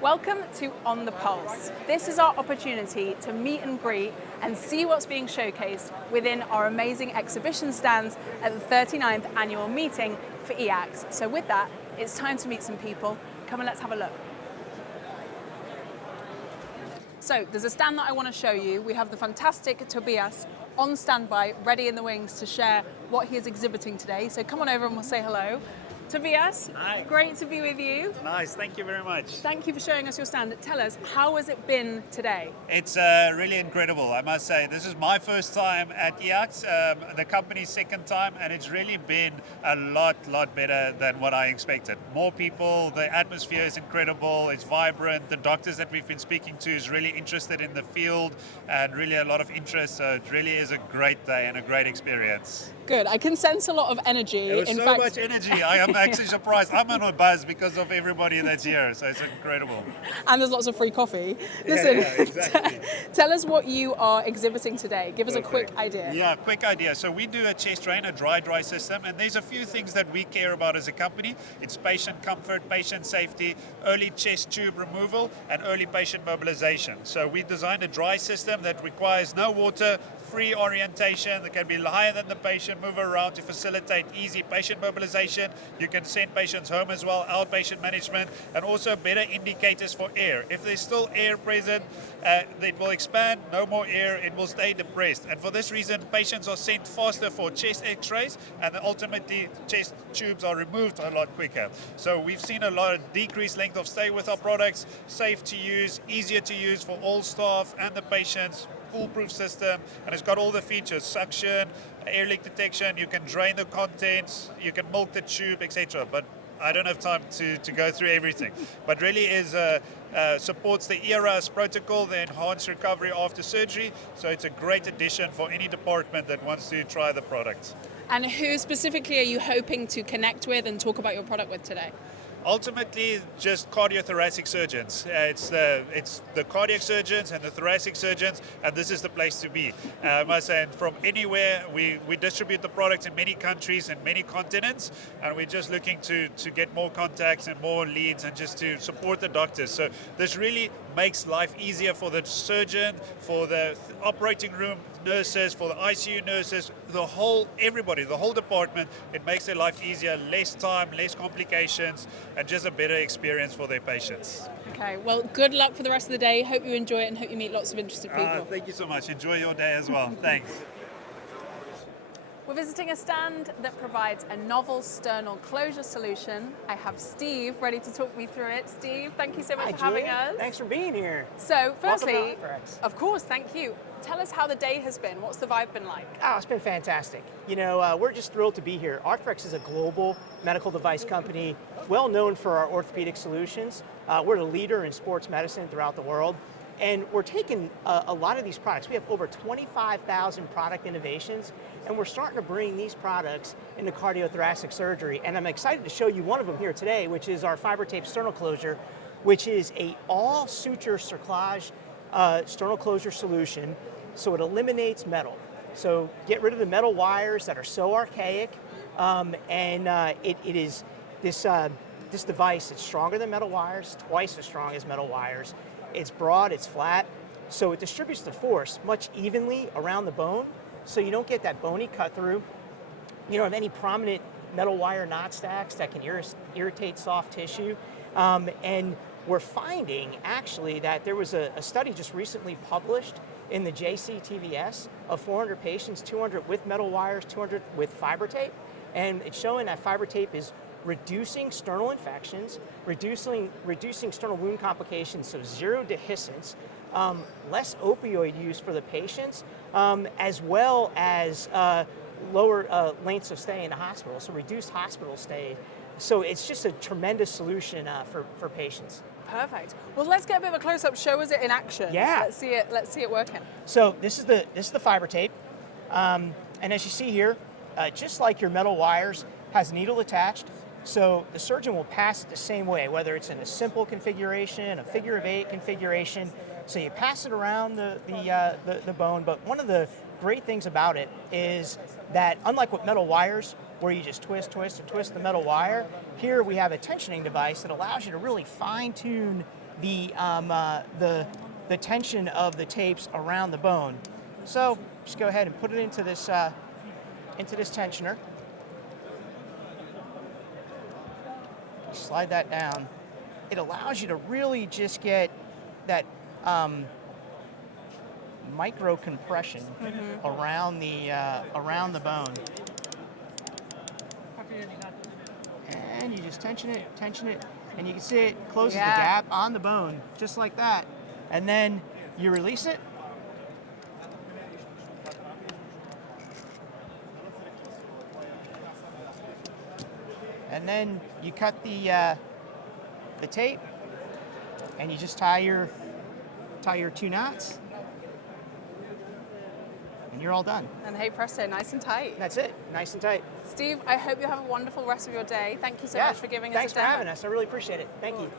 Welcome to On the Pulse. This is our opportunity to meet and greet and see what's being showcased within our amazing exhibition stands at the 39th Annual Meeting for EACTS. So with that, it's time to meet some people. Come and let's have a look. So there's a stand that I want to show you. We have the fantastic Tobias on standby, ready in the wings to share what he is exhibiting today. So come on over and we'll say hello. Tobias, hi. Great to be with you. Nice, thank you very much. Thank you for showing us your stand. Tell us, how has it been today? It's really incredible, I must say. This is my first time at EACTS, the company's second time, and it's really been a lot better than what I expected. More people, the atmosphere is incredible, it's vibrant, the doctors that we've been speaking to is really interested in the field and really a lot of interest, so it really is a great day and a great experience. Good, I can sense a lot of energy. There was much energy. I am actually surprised. I'm on a buzz because of everybody that's here, so it's incredible. And there's lots of free coffee. Listen, Exactly. Tell us what you are exhibiting today. Give us a quick idea. Yeah, quick idea. So we do a chest drain, a dry system, and there's a few things that we care about as a company. It's patient comfort, patient safety, early chest tube removal, and early patient mobilization. So we designed a dry system that requires no water, free orientation, that can be higher than the patient, move around to facilitate easy patient mobilization. You can send patients home as well, outpatient management, and also better indicators for air. If there's still air present, it will expand, no more air, it will stay depressed. And for this reason, patients are sent faster for chest x-rays, and ultimately chest tubes are removed a lot quicker. So we've seen a lot of decreased length of stay with our products, safe to use, easier to use for all staff and the patients, foolproof system, and it's got all the features: suction, air leak detection, you can drain the contents, you can milk the tube, etc. But I don't have time to go through everything. But really is supports the ERAS protocol, the enhanced recovery after surgery. So it's a great addition for any department that wants to try the product. And who specifically are you hoping to connect with and talk about your product with today? Ultimately, just cardio-thoracic surgeons. It's the cardiac surgeons and the thoracic surgeons, and this is the place to be. I must say, from anywhere, we distribute the product in many countries and many continents, and we're just looking to get more contacts and more leads and just to support the doctors. So this really makes life easier for the surgeon, for the operating room nurses, for the ICU nurses, everybody, the whole department. It makes their life easier, less time, less complications, and just a better experience for their patients. Okay, well, good luck for the rest of the day. Hope you enjoy it and hope you meet lots of interested people. Thank you so much. Enjoy your day as well. Thanks. We're visiting a stand that provides a novel sternal closure solution. I have Steve ready to talk me through it. Steve, thank you so much for having us. Thanks for being here. So firstly, of course, thank you. Tell us how the day has been. What's the vibe been like? Oh, it's been fantastic. You know, we're just thrilled to be here. Arthrex is a global medical device company, well known for our orthopedic solutions. We're the leader in sports medicine throughout the world. And we're taking a lot of these products. We have over 25,000 product innovations, and we're starting to bring these products into cardiothoracic surgery. And I'm excited to show you one of them here today, which is our FiberTape sternal closure, which is a all suture cerclage sternal closure solution. So it eliminates metal. So get rid of the metal wires that are so archaic, it is this device. It's stronger than metal wires, twice as strong as metal wires. It's broad, it's flat, so it distributes the force much evenly around the bone, so you don't get that bony cut through. You don't have any prominent metal wire knot stacks that can irritate soft tissue. And we're finding actually that there was a study just recently published in the JCTVS of 400 patients, 200 with metal wires, 200 with FiberTape, and it's showing that FiberTape is reducing sternal infections, reducing sternal wound complications, so zero dehiscence, less opioid use for the patients, as well as lower lengths of stay in the hospital, so reduced hospital stay. So it's just a tremendous solution for patients. Perfect. Well, let's get a bit of a close-up. Show us it in action. Yeah. Let's see it working. So this is the FiberTape, and as you see here, just like your metal wires, has a needle attached. So the surgeon will pass it the same way, whether it's in a simple configuration, a figure of 8 configuration. So you pass it around the bone, but one of the great things about it is that unlike with metal wires, where you just twist the metal wire, here we have a tensioning device that allows you to really fine-tune the tension of the tapes around the bone. So just go ahead and put it into this tensioner. Slide that down. It allows you to really just get that micro compression around the bone. And you just tension it, and you can see it closes the gap on the bone, just like that. And then you release it. And then you cut the tape, and you just tie your 2 knots, and you're all done. And hey presto, nice and tight. That's it, nice and tight. Steve, I hope you have a wonderful rest of your day. Thank you so much for giving us a demo. Thanks for having us. I really appreciate it. Thank you.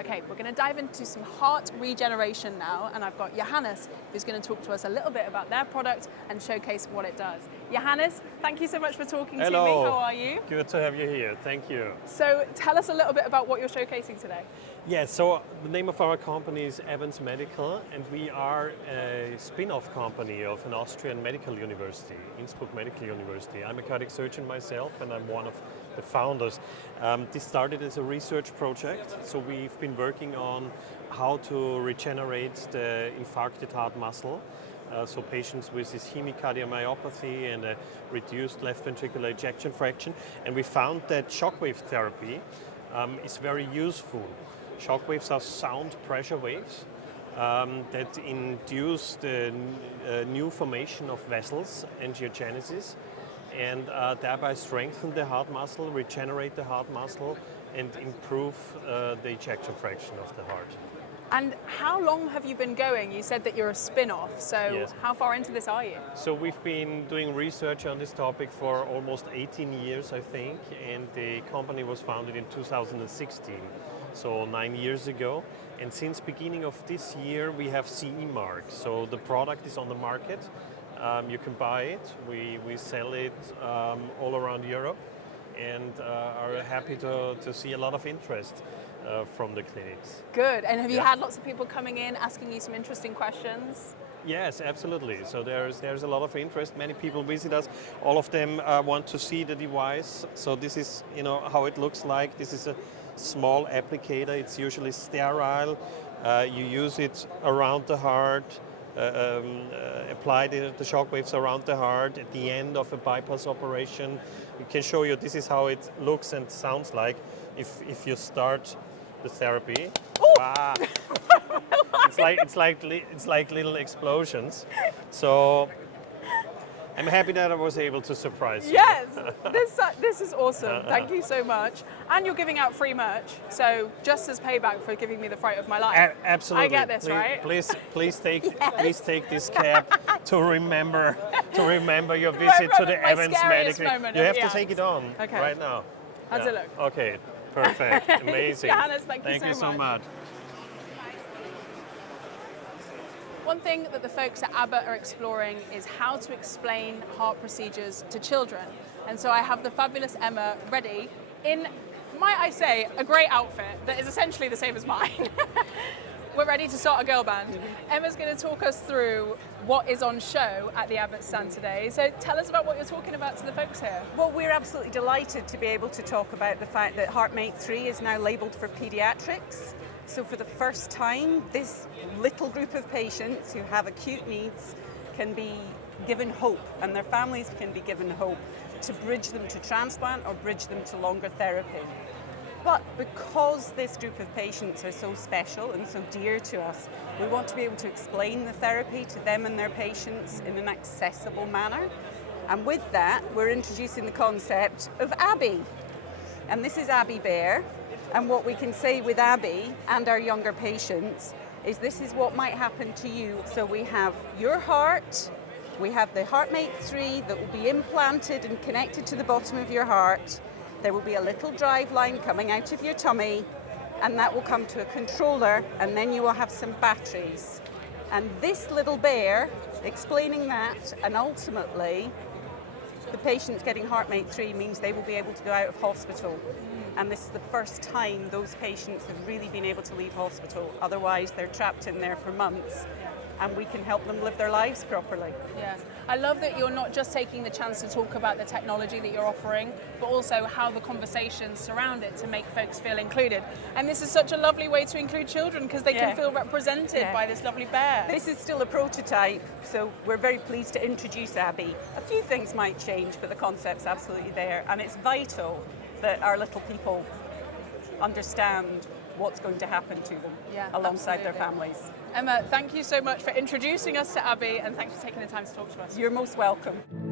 Okay, we're going to dive into some heart regeneration now, and I've got Johannes, who's going to talk to us a little bit about their product and showcase what it does. Johannes, thank you so much for talking to me. How are you? Good to have you here. Thank you. So tell us a little bit about what you're showcasing today. Yeah, so the name of our company is Evans Medical, and we are a spin-off company of an Austrian medical university, Innsbruck Medical University. I'm a cardiac surgeon myself, and I'm one of the founders. This started as a research project, so we've been working on how to regenerate the infarcted heart muscle. So patients with ischemic cardiomyopathy and a reduced left ventricular ejection fraction. And we found that shockwave therapy is very useful. Shockwaves are sound pressure waves that induce the new formation of vessels, angiogenesis, and thereby strengthen the heart muscle, regenerate the heart muscle, and improve the ejection fraction of the heart. And how long have you been going? You said that you're a spin-off, so Yes. How far into this are you? So we've been doing research on this topic for almost 18 years, I think, and the company was founded in 2016, so 9 years ago. And since beginning of this year, we have CE mark. So the product is on the market. You can buy it. We sell it all around Europe, and are happy to see a lot of interest from the clinics. Good. And have you had lots of people coming in asking you some interesting questions? Yes, absolutely. So there's a lot of interest. Many people visit us. All of them want to see the device. So this is how it looks like. This is a small applicator. It's usually sterile. You use it around the heart. Apply the shock waves around the heart at the end of a bypass operation. We can show you this is how it looks and sounds like if you start the therapy. Ah. it's like little explosions. So I'm happy that I was able to surprise you. Yes, this is awesome. Thank you so much. And you're giving out free merch, so just as payback for giving me the fright of my life. Absolutely. I get this, right? Please take this cap to remember your visit to the Evans Medical. You have to take it on right now. How's it look? Okay, perfect, amazing. Johannes, thank you so much. One thing that the folks at Abbott are exploring is how to explain heart procedures to children. And so I have the fabulous Emma ready in, might I say, a great outfit that is essentially the same as mine. We're ready to start a girl band. Emma's going to talk us through what is on show at the Abbott stand today. So tell us about what you're talking about to the folks here. Well, we're absolutely delighted to be able to talk about the fact that HeartMate 3 is now labelled for pediatrics. So for the first time, this little group of patients who have acute needs can be given hope, and their families can be given hope to bridge them to transplant or bridge them to longer therapy. But because this group of patients are so special and so dear to us, we want to be able to explain the therapy to them and their patients in an accessible manner. And with that, we're introducing the concept of Abby. And this is Abby Bear. And what we can say with Abby and our younger patients is this is what might happen to you. So we have your heart, we have the HeartMate 3 that will be implanted and connected to the bottom of your heart. There will be a little drive line coming out of your tummy, and that will come to a controller, and then you will have some batteries. And this little bear, explaining that, and ultimately the patients getting HeartMate 3 means they will be able to go out of hospital. And this is the first time those patients have really been able to leave hospital. Otherwise, they're trapped in there for months. And we can help them live their lives properly. Yeah. I love that you're not just taking the chance to talk about the technology that you're offering, but also how the conversations surround it to make folks feel included. And this is such a lovely way to include children because they can feel represented by this lovely bear. This is still a prototype, so we're very pleased to introduce Abby. A few things might change, but the concept's absolutely there. And it's vital that our little people understand what's going to happen to them alongside their families. Emma, thank you so much for introducing us to Abby, and thanks for taking the time to talk to us. You're most welcome.